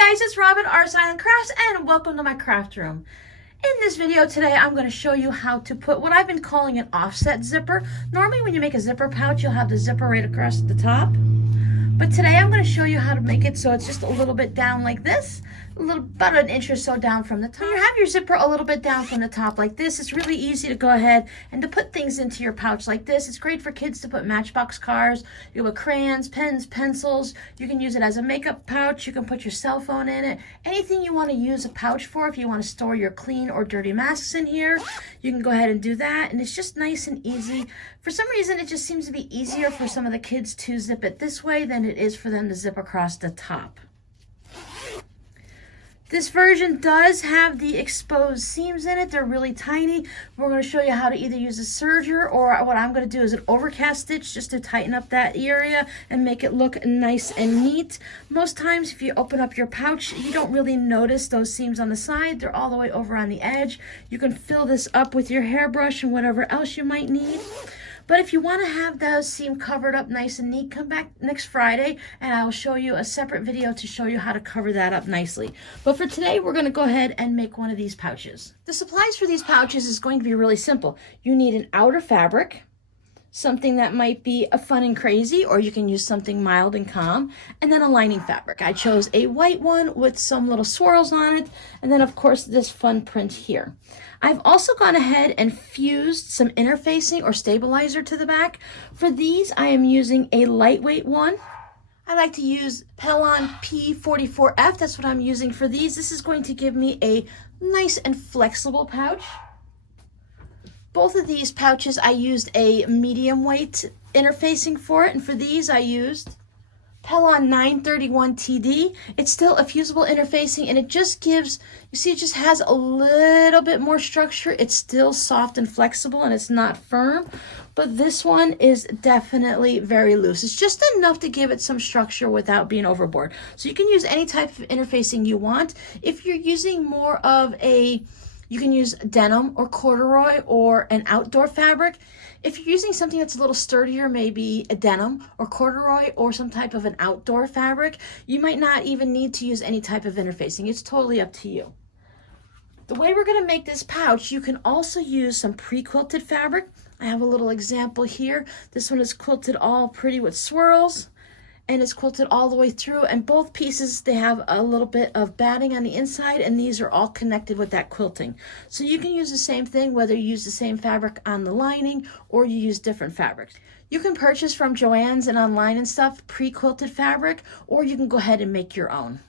guys, it's Robin, Art Island Crafts, and welcome to my craft room. In this video today, I'm going to show you how to put what I've been calling an offset zipper. Normally when you make a zipper pouch, you'll have the zipper right across the top. But today I'm going to show you how to make it so it's just a little bit down like this, about an inch or so down from the top. When you have your zipper a little bit down from the top like this, it's really easy to go ahead and to put things into your pouch like this. It's great for kids to put Matchbox cars, you put crayons, pens, pencils. You can use it as a makeup pouch. You can put your cell phone in it. Anything you want to use a pouch for, if you want to store your clean or dirty masks in here, you can go ahead and do that. And it's just nice and easy. For some reason, it just seems to be easier for some of the kids to zip it this way than it is for them to zip across the top. This version does have the exposed seams in it. They're really tiny. We're going to show you how to either use a serger, or what I'm going to do is an overcast stitch just to tighten up that area and make it look nice and neat. Most times if you open up your pouch, you don't really notice those seams on the side. They're all the way over on the edge. You can fill this up with your hairbrush and whatever else you might need. But if you want to have those seam covered up nice and neat, come back next Friday and I will show you a separate video to show you how to cover that up nicely. But for today, we're going to go ahead and make one of these pouches. The supplies for these pouches is going to be really simple. You need an outer fabric, something that might be a fun and crazy, or you can use something mild and calm, and then a lining fabric. I chose a white one with some little swirls on it, and then of course this fun print here. I've also gone ahead and fused some interfacing or stabilizer to the back. For these, I am using a lightweight one. I like to use Pellon P44F. That's what I'm using for these. This is going to give me a nice and flexible pouch. Both of these pouches, I used a medium weight interfacing for it, and for these I used Pellon 931 TD. It's still a fusible interfacing, and it just gives, you see, it just has a little bit more structure. It's still soft and flexible, and it's not firm, but this one is definitely very loose. It's just enough to give it some structure without being overboard. So you can use any type of interfacing you want. If you're using more of a, you can use denim or corduroy or an outdoor fabric. If you're using something that's a little sturdier, maybe a denim or corduroy or some type of an outdoor fabric, you might not even need to use any type of interfacing. It's totally up to you. The way we're going to make this pouch, you can also use some pre-quilted fabric. I have a little example here. This one is quilted all pretty with swirls, and it's quilted all the way through, and both pieces, they have a little bit of batting on the inside, and these are all connected with that quilting. So you can use the same thing whether you use the same fabric on the lining or you use different fabrics. You can purchase from Joann's and online and stuff pre-quilted fabric, or you can go ahead and make your own.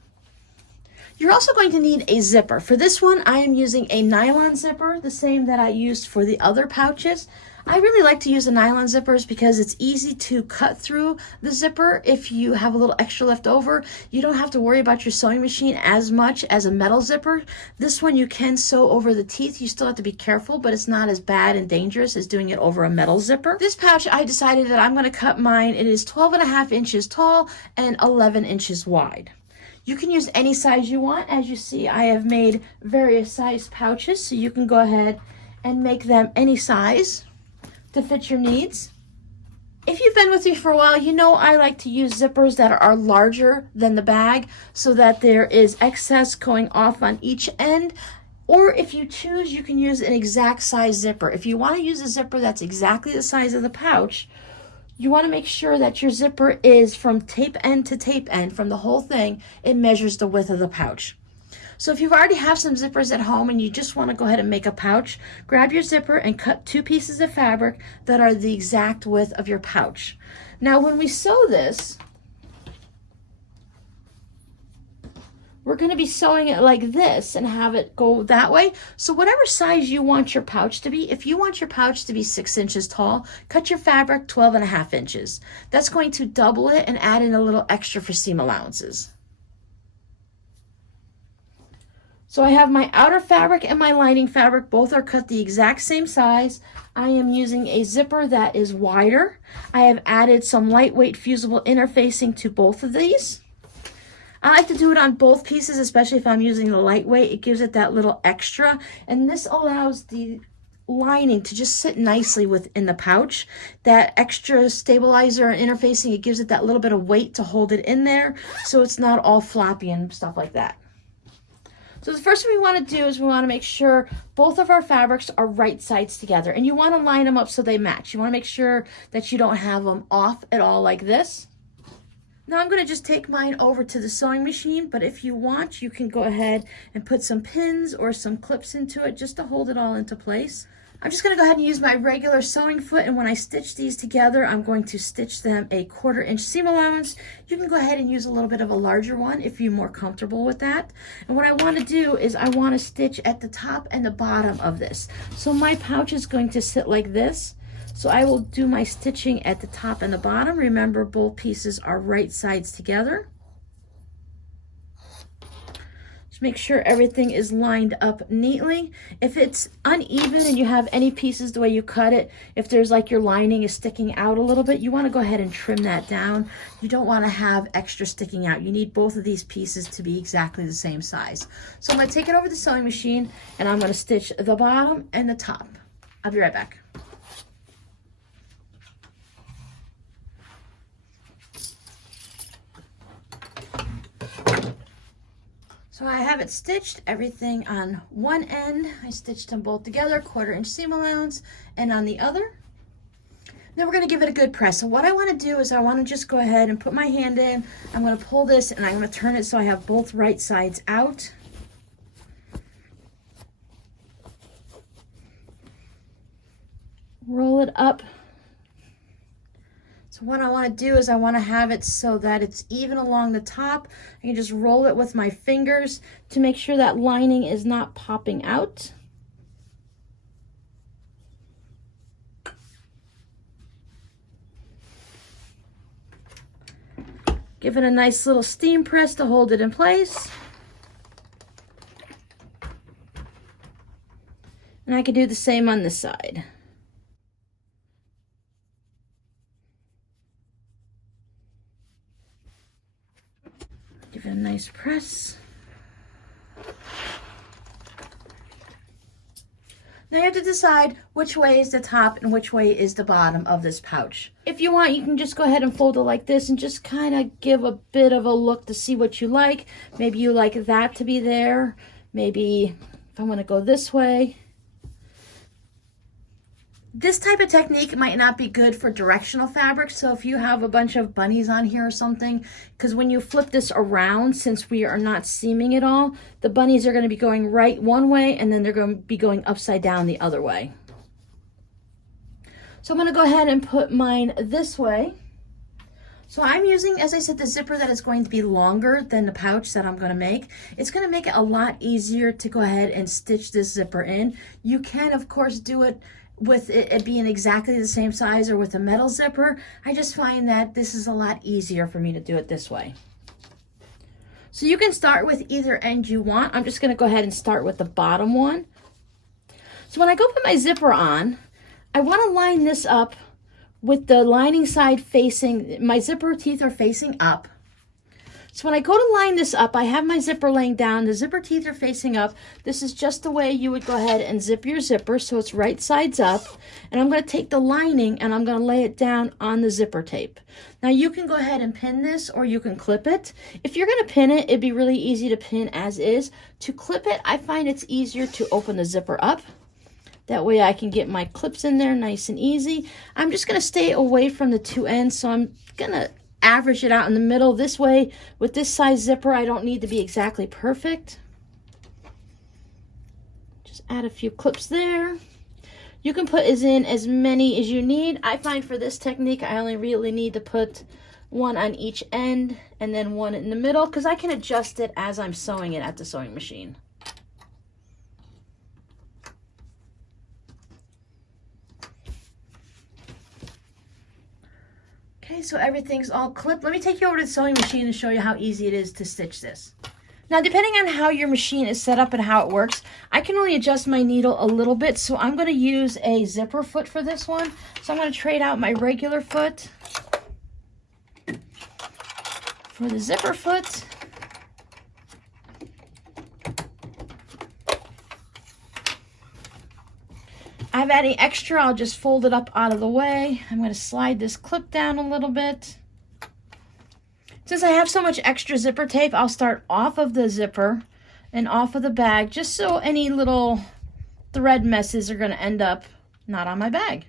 You're also going to need a zipper. For this one, I am using a nylon zipper, the same that I used for the other pouches. I really like to use the nylon zippers because it's easy to cut through the zipper if you have a little extra left over. You don't have to worry about your sewing machine as much as a metal zipper. This one you can sew over the teeth. You still have to be careful, but it's not as bad and dangerous as doing it over a metal zipper. This pouch, I decided that I'm going to cut mine. It is 12.5 inches tall and 11 inches wide. You can use any size you want. As you see, I have made various size pouches, so you can go ahead and make them any size to fit your needs. If you've been with me for a while, you know I like to use zippers that are larger than the bag so that there is excess going off on each end. Or if you choose, you can use an exact size zipper. If you want to use a zipper that's exactly the size of the pouch, you want to make sure that your zipper is from tape end to tape end, from the whole thing, it measures the width of the pouch. So if you already have some zippers at home and you just want to go ahead and make a pouch, grab your zipper and cut 2 pieces of fabric that are the exact width of your pouch. Now when we sew this, we're going to be sewing it like this and have it go that way. So whatever size you want your pouch to be, if you want your pouch to be 6 inches tall, cut your fabric 12.5 inches. That's going to double it and add in a little extra for seam allowances. So I have my outer fabric and my lining fabric. Both are cut the exact same size. I am using a zipper that is wider. I have added some lightweight fusible interfacing to both of these. I like to do it on both pieces, especially if I'm using the lightweight. It gives it that little extra. And this allows the lining to just sit nicely within the pouch. That extra stabilizer and interfacing, it gives it that little bit of weight to hold it in there so it's not all floppy and stuff like that. So the first thing we want to do is we want to make sure both of our fabrics are right sides together, and you want to line them up so they match. You want to make sure that you don't have them off at all like this. Now I'm going to just take mine over to the sewing machine, but if you want, you can go ahead and put some pins or some clips into it just to hold it all into place. I'm just going to go ahead and use my regular sewing foot, and when I stitch these together, I'm going to stitch them a 1/4 inch seam allowance. You can go ahead and use a little bit of a larger one if you're more comfortable with that. And what I want to do is I want to stitch at the top and the bottom of this. So my pouch is going to sit like this. So I will do my stitching at the top and the bottom. Remember, both pieces are right sides together. Make sure everything is lined up neatly. If it's uneven and you have any pieces the way you cut it, if there's like your lining is sticking out a little bit, you want to go ahead and trim that down. You don't want to have extra sticking out. You need both of these pieces to be exactly the same size. So I'm going to take it over the sewing machine and I'm going to stitch the bottom and the top. I'll be right back. So I have it stitched, everything on one end. I stitched them both together, 1/4 inch seam allowance, and on the other. Then we're going to give it a good press. So what I want to do is I want to just go ahead and put my hand in. I'm going to pull this and I'm going to turn it so I have both right sides out. Roll it up. So what I want to do is I want to have it so that it's even along the top. I can just roll it with my fingers to make sure that lining is not popping out. Give it a nice little steam press to hold it in place. And I can do the same on this side. Give it a nice press. Now you have to decide which way is the top and which way is the bottom of this pouch. If you want, you can just go ahead and fold it like this and just kind of give a bit of a look to see what you like. Maybe you like that to be there. Maybe if I want to go this way. This type of technique might not be good for directional fabrics, so if you have a bunch of bunnies on here or something, because when you flip this around, since we are not seaming it all, the bunnies are going to be going right one way and then they're going to be going upside down the other way. So I'm going to go ahead and put mine this way. So I'm using, as I said, the zipper that is going to be longer than the pouch that I'm going to make. It's going to make it a lot easier to go ahead and stitch this zipper in. You can, of course, do it with it being exactly the same size or with a metal zipper. I just find that this is a lot easier for me to do it this way. So you can start with either end you want. I'm just going to go ahead and start with the bottom one. So when I go put my zipper on, I want to line this up with the lining side facing, my zipper teeth are facing up. So when I go to line this up, I have my zipper laying down, the zipper teeth are facing up. This is just the way you would go ahead and zip your zipper, so it's right sides up. And I'm going to take the lining and I'm going to lay it down on the zipper tape. Now you can go ahead and pin this or you can clip it. If you're going to pin it, it'd be really easy to pin as is. To clip it, I find it's easier to open the zipper up. That way I can get my clips in there nice and easy. I'm just going to stay away from the two ends, so I'm going to average it out in the middle. This way, with this size zipper, I don't need to be exactly perfect. Just add a few clips there. You can put in as many as you need. I find for this technique, I only really need to put one on each end and then one in the middle, because I can adjust it as I'm sewing it at the sewing machine. Okay, so everything's all clipped. Let me take you over to the sewing machine and show you how easy it is to stitch this. Now, depending on how your machine is set up and how it works, I can only adjust my needle a little bit, so I'm going to use a zipper foot for this one. So I'm going to trade out my regular foot for the zipper foot. I have any extra, I'll just fold it up out of the way. I'm going to slide this clip down a little bit. Since I have so much extra zipper tape, I'll start off of the zipper and off of the bag, just so any little thread messes are going to end up not on my bag.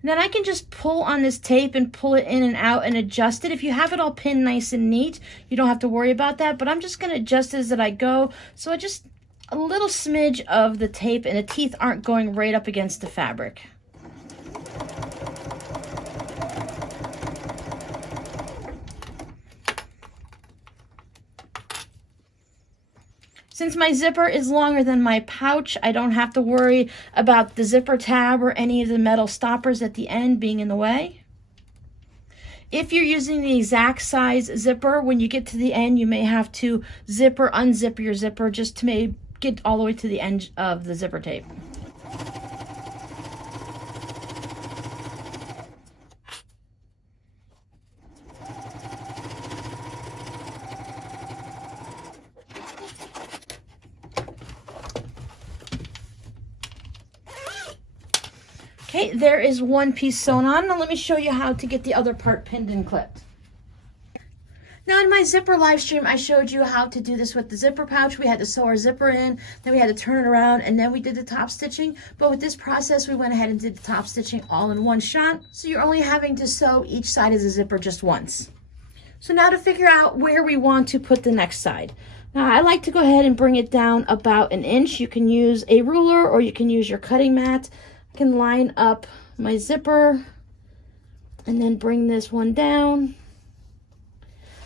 And then I can just pull on this tape and pull it in and out and adjust it. If you have it all pinned nice and neat, you don't have to worry about that, but I'm just going to adjust it as I go. So I just, a little smidge of the tape and the teeth aren't going right up against the fabric. Since my zipper is longer than my pouch, I don't have to worry about the zipper tab or any of the metal stoppers at the end being in the way. If you're using the exact size zipper, when you get to the end, you may have to zip or unzip your zipper just to get all the way to the end of the zipper tape. Okay, there is one piece sewn on. Now let me show you how to get the other part pinned and clipped. Now in my zipper live stream, I showed you how to do this with the zipper pouch. We had to sew our zipper in, then we had to turn it around, and then we did the top stitching. But with this process, we went ahead and did the top stitching all in one shot. So you're only having to sew each side of the zipper just once. So now to figure out where we want to put the next side. Now I like to go ahead and bring it down about 1 inch. You can use a ruler or you can use your cutting mat. I can line up my zipper and then bring this one down.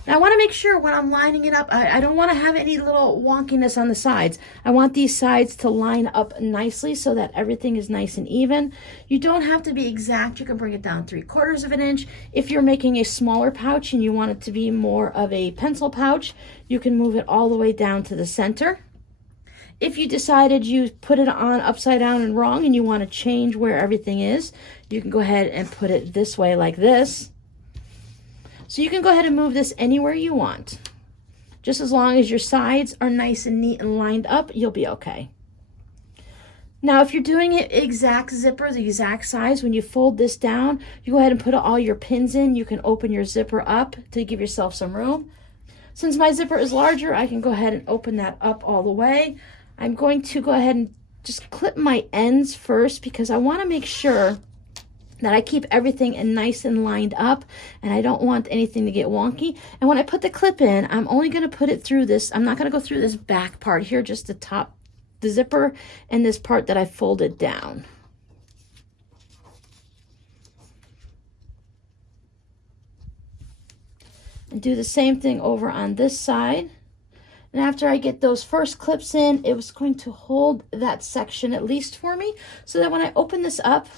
Now I want to make sure when I'm lining it up, I don't want to have any little wonkiness on the sides. I want these sides to line up nicely so that everything is nice and even. You don't have to be exact. You can bring it down 3/4 of an inch. If you're making a smaller pouch and you want it to be more of a pencil pouch, you can move it all the way down to the center. If you decided you put it on upside down and wrong and you want to change where everything is, you can go ahead and put it this way like this. So you can go ahead and move this anywhere you want. Just as long as your sides are nice and neat and lined up, you'll be okay. Now, if you're doing it exact zipper, the exact size, when you fold this down, you go ahead and put all your pins in. You can open your zipper up to give yourself some room. Since my zipper is larger, I can go ahead and open that up all the way. I'm going to go ahead and just clip my ends first because I want to make sure that I keep everything nice and lined up, and I don't want anything to get wonky. And when I put the clip in, I'm only going to put it through this. I'm not going to go through this back part here, just the top, the zipper, and this part that I folded down. And do the same thing over on this side. And after I get those first clips in, it was going to hold that section at least for me, so that when I open this up,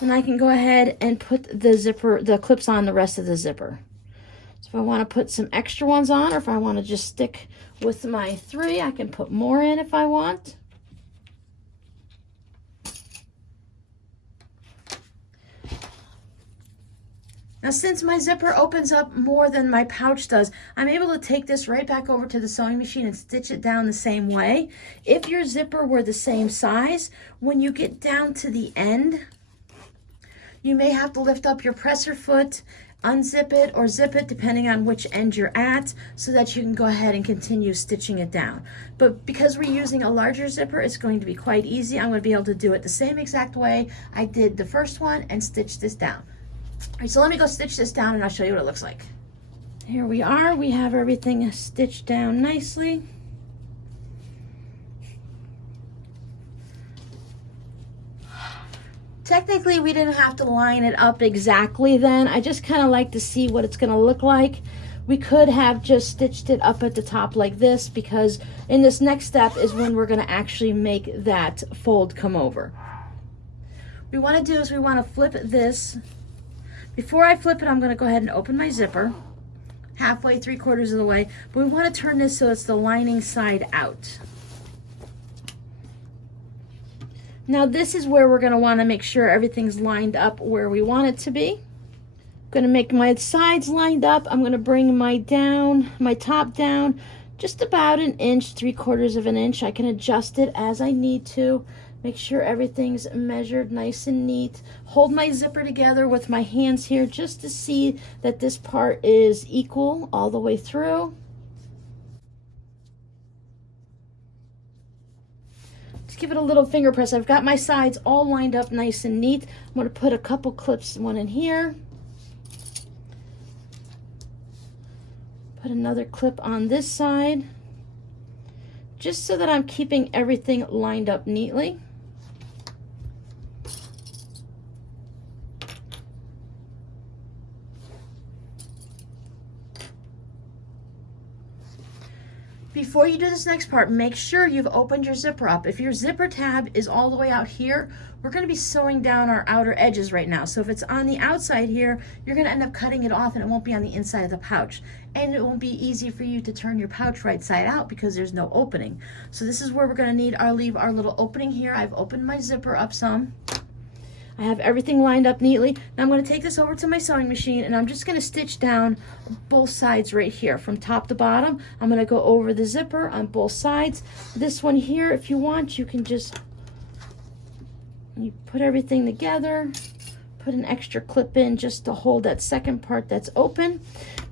then I can go ahead and put the clips on the rest of the zipper. So if I want to put some extra ones on, or if I want to just stick with my 3, I can put more in if I want. Now, since my zipper opens up more than my pouch does, I'm able to take this right back over to the sewing machine and stitch it down the same way. If your zipper were the same size, when you get down to the end, you may have to lift up your presser foot, unzip it or zip it depending on which end you're at, so that you can go ahead and continue stitching it down. But because we're using a larger zipper, it's going to be quite easy. I'm going to be able to do it the same exact way I did the first one and stitch this down. All right, so let me go stitch this down and I'll show you what it looks like. Here we are. We have everything stitched down nicely. Technically, we didn't have to line it up exactly then. I just kind of like to see what it's going to look like. We could have just stitched it up at the top like this, because in this next step is when we're going to actually make that fold come over. What we want to do is we want to flip this. Before I flip it, I'm going to go ahead and open my zipper halfway, 3/4 of the way, but we want to turn this so it's the lining side out. Now this is where we're going to want to make sure everything's lined up where we want it to be. Going to make my sides lined up. I'm going to bring my top down just about 1 inch, 3/4 of an inch. I can adjust it as I need to. Make sure everything's measured nice and neat. Hold my zipper together with my hands here just to see that this part is equal all the way through. Just give it a little finger press. I've got my sides all lined up nice and neat. I'm going to put a couple clips, one in here. Put another clip on this side, just so that I'm keeping everything lined up neatly. Before you do this next part, make sure you've opened your zipper up. If your zipper tab is all the way out here, we're going to be sewing down our outer edges right now. So if it's on the outside here, you're going to end up cutting it off and it won't be on the inside of the pouch. And it won't be easy for you to turn your pouch right side out because there's no opening. So this is where we're going to need leave our little opening here. I've opened my zipper up some. I have everything lined up neatly. Now I'm going to take this over to my sewing machine and I'm just going to stitch down both sides right here from top to bottom. I'm going to go over the zipper on both sides. This one here, if you want, you can just put everything together, put an extra clip in just to hold that second part that's open,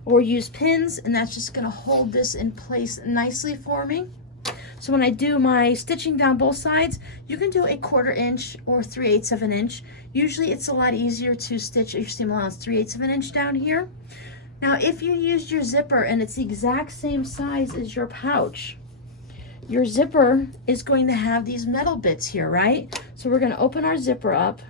or use pins, and that's just going to hold this in place nicely for me. So when I do my stitching down both sides, you can do 1/4 inch or 3/8 of an inch. Usually it's a lot easier to stitch your seam allowance 3/8 of an inch down here. Now if you used your zipper and it's the exact same size as your pouch, your zipper is going to have these metal bits here, right? So we're going to open our zipper up.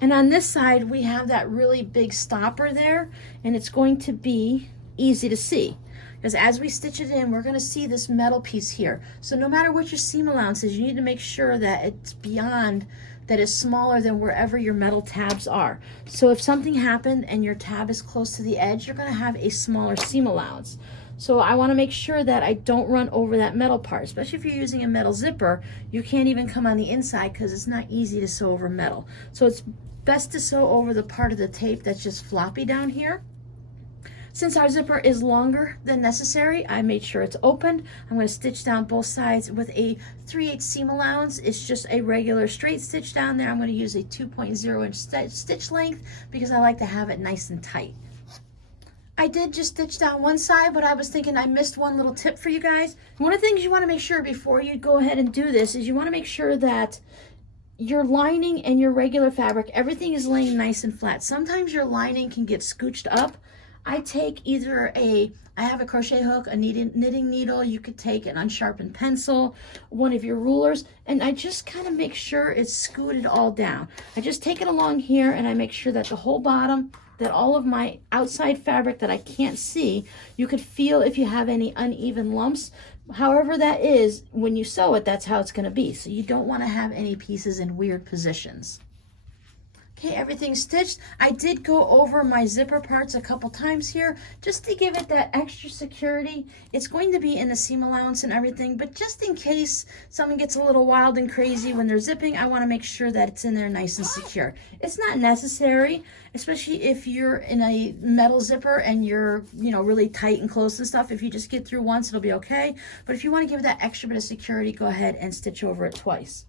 And on this side, we have that really big stopper there, and it's going to be easy to see. Because as we stitch it in, we're going to see this metal piece here. So no matter what your seam allowance is, you need to make sure that it's beyond, that is smaller than wherever your metal tabs are. So if something happened and your tab is close to the edge, you're going to have a smaller seam allowance. So I want to make sure that I don't run over that metal part, especially if you're using a metal zipper. You can't even come on the inside because it's not easy to sew over metal. So it's best to sew over the part of the tape that's just floppy down here. Since our zipper is longer than necessary, I made sure it's opened. I'm going to stitch down both sides with a 3/8 seam allowance. It's just a regular straight stitch down there. I'm going to use a 2.0 inch stitch length because I like to have it nice and tight. I did just stitch down one side, but I was thinking I missed one little tip for you guys. One of the things you want to make sure before you go ahead and do this is you want to make sure that your lining and your regular fabric, everything is laying nice and flat. Sometimes your lining can get scooched up. I take either I have a crochet hook, a knitting needle, you could take an unsharpened pencil, one of your rulers, and I just kind of make sure it's scooted all down. I just take it along here and I make sure that the whole bottom, that all of my outside fabric that I can't see, you could feel if you have any uneven lumps. However that is, when you sew it, that's how it's going to be. So you don't want to have any pieces in weird positions. Okay, everything's stitched. I did go over my zipper parts a couple times here just to give it that extra security. It's going to be in the seam allowance and everything, but just in case someone gets a little wild and crazy when they're zipping, I want to make sure that it's in there nice and secure. It's not necessary, especially if you're in a metal zipper and you're, really tight and close and stuff. If you just get through once, it'll be okay. But if you want to give it that extra bit of security, go ahead and stitch over it twice.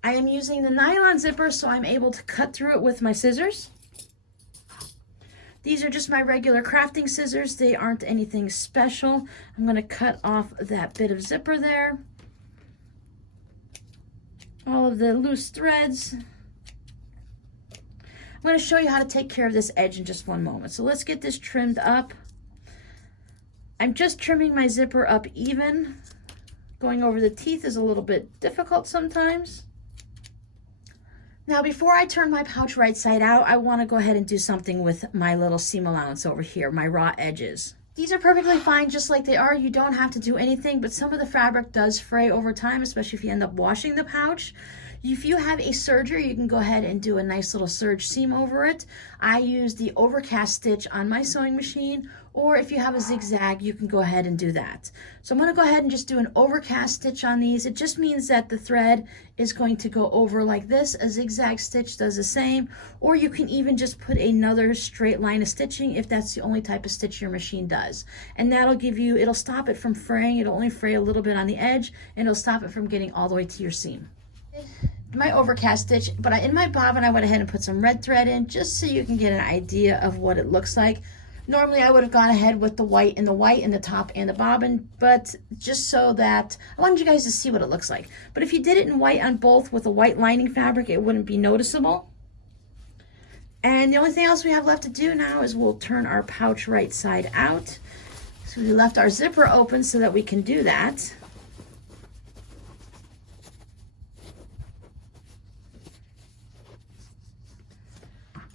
I am using the nylon zipper, so I'm able to cut through it with my scissors. These are just my regular crafting scissors. They aren't anything special. I'm going to cut off that bit of zipper there. All of the loose threads. I'm going to show you how to take care of this edge in just one moment. So let's get this trimmed up. I'm just trimming my zipper up even. Going over the teeth is a little bit difficult sometimes. Now, before I turn my pouch right side out, I want to go ahead and do something with my little seam allowance over here, my raw edges. These are perfectly fine just like they are. You don't have to do anything, but some of the fabric does fray over time, especially if you end up washing the pouch. If you have a serger, you can go ahead and do a nice little serge seam over it. I use the overcast stitch on my sewing machine, or if you have a zigzag, you can go ahead and do that. So I'm going to go ahead and just do an overcast stitch on these. It just means that the thread is going to go over like this. A zigzag stitch does the same, or you can even just put another straight line of stitching if that's the only type of stitch your machine does. And that'll give you, it'll stop it from fraying. It'll only fray a little bit on the edge, and it'll stop it from getting all the way to your seam. My overcast stitch, but in my bobbin I went ahead and put some red thread in just so you can get an idea of what it looks like. Normally I would have gone ahead with the white in the top and the bobbin, but just so that I wanted you guys to see what it looks like. But if you did it in white on both with a white lining fabric, it wouldn't be noticeable. And the only thing else we have left to do now is we'll turn our pouch right side out. So we left our zipper open so that we can do that.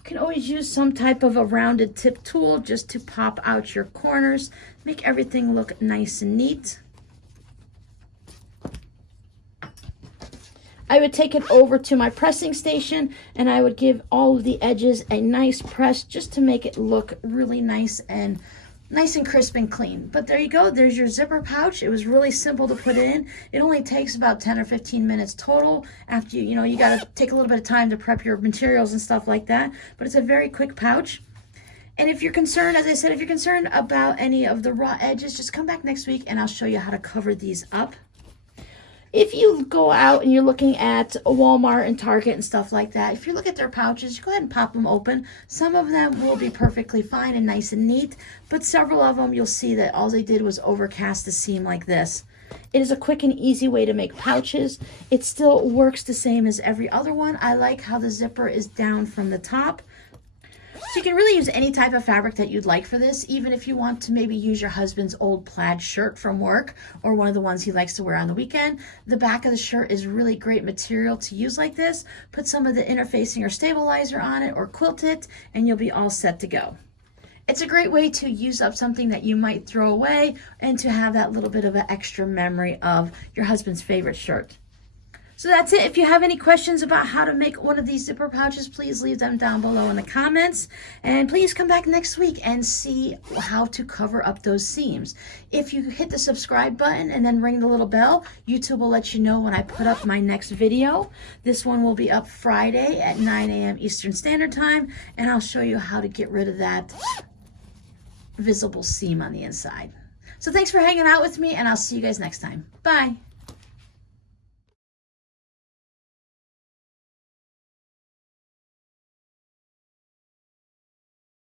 You can always use some type of a rounded tip tool just to pop out your corners, make everything look nice and neat. I would take it over to my pressing station and I would give all of the edges a nice press just to make it look really nice and crisp and clean. But there you go, there's your zipper pouch. It was really simple to put in. It only takes about 10 or 15 minutes total. After you got to take a little bit of time to prep your materials and stuff like that, but it's a very quick pouch. And if you're concerned, as I said, if you're concerned about any of the raw edges, just come back next week and I'll show you how to cover these up. If you go out and you're looking at Walmart and Target and stuff like that, if you look at their pouches, go ahead and pop them open. Some of them will be perfectly fine and nice and neat, but several of them you'll see that all they did was overcast the seam like this. It is a quick and easy way to make pouches. It still works the same as every other one. I like how the zipper is down from the top. So you can really use any type of fabric that you'd like for this, even if you want to maybe use your husband's old plaid shirt from work or one of the ones he likes to wear on the weekend. The back of the shirt is really great material to use like this. Put some of the interfacing or stabilizer on it or quilt it and you'll be all set to go. It's a great way to use up something that you might throw away and to have that little bit of an extra memory of your husband's favorite shirt. So that's it. If you have any questions about how to make one of these zipper pouches, please leave them down below in the comments. And please come back next week and see how to cover up those seams. If you hit the subscribe button and then ring the little bell, YouTube will let you know when I put up my next video. This one will be up Friday at 9 a.m. Eastern Standard Time, and I'll show you how to get rid of that visible seam on the inside. So thanks for hanging out with me, and I'll see you guys next time. Bye.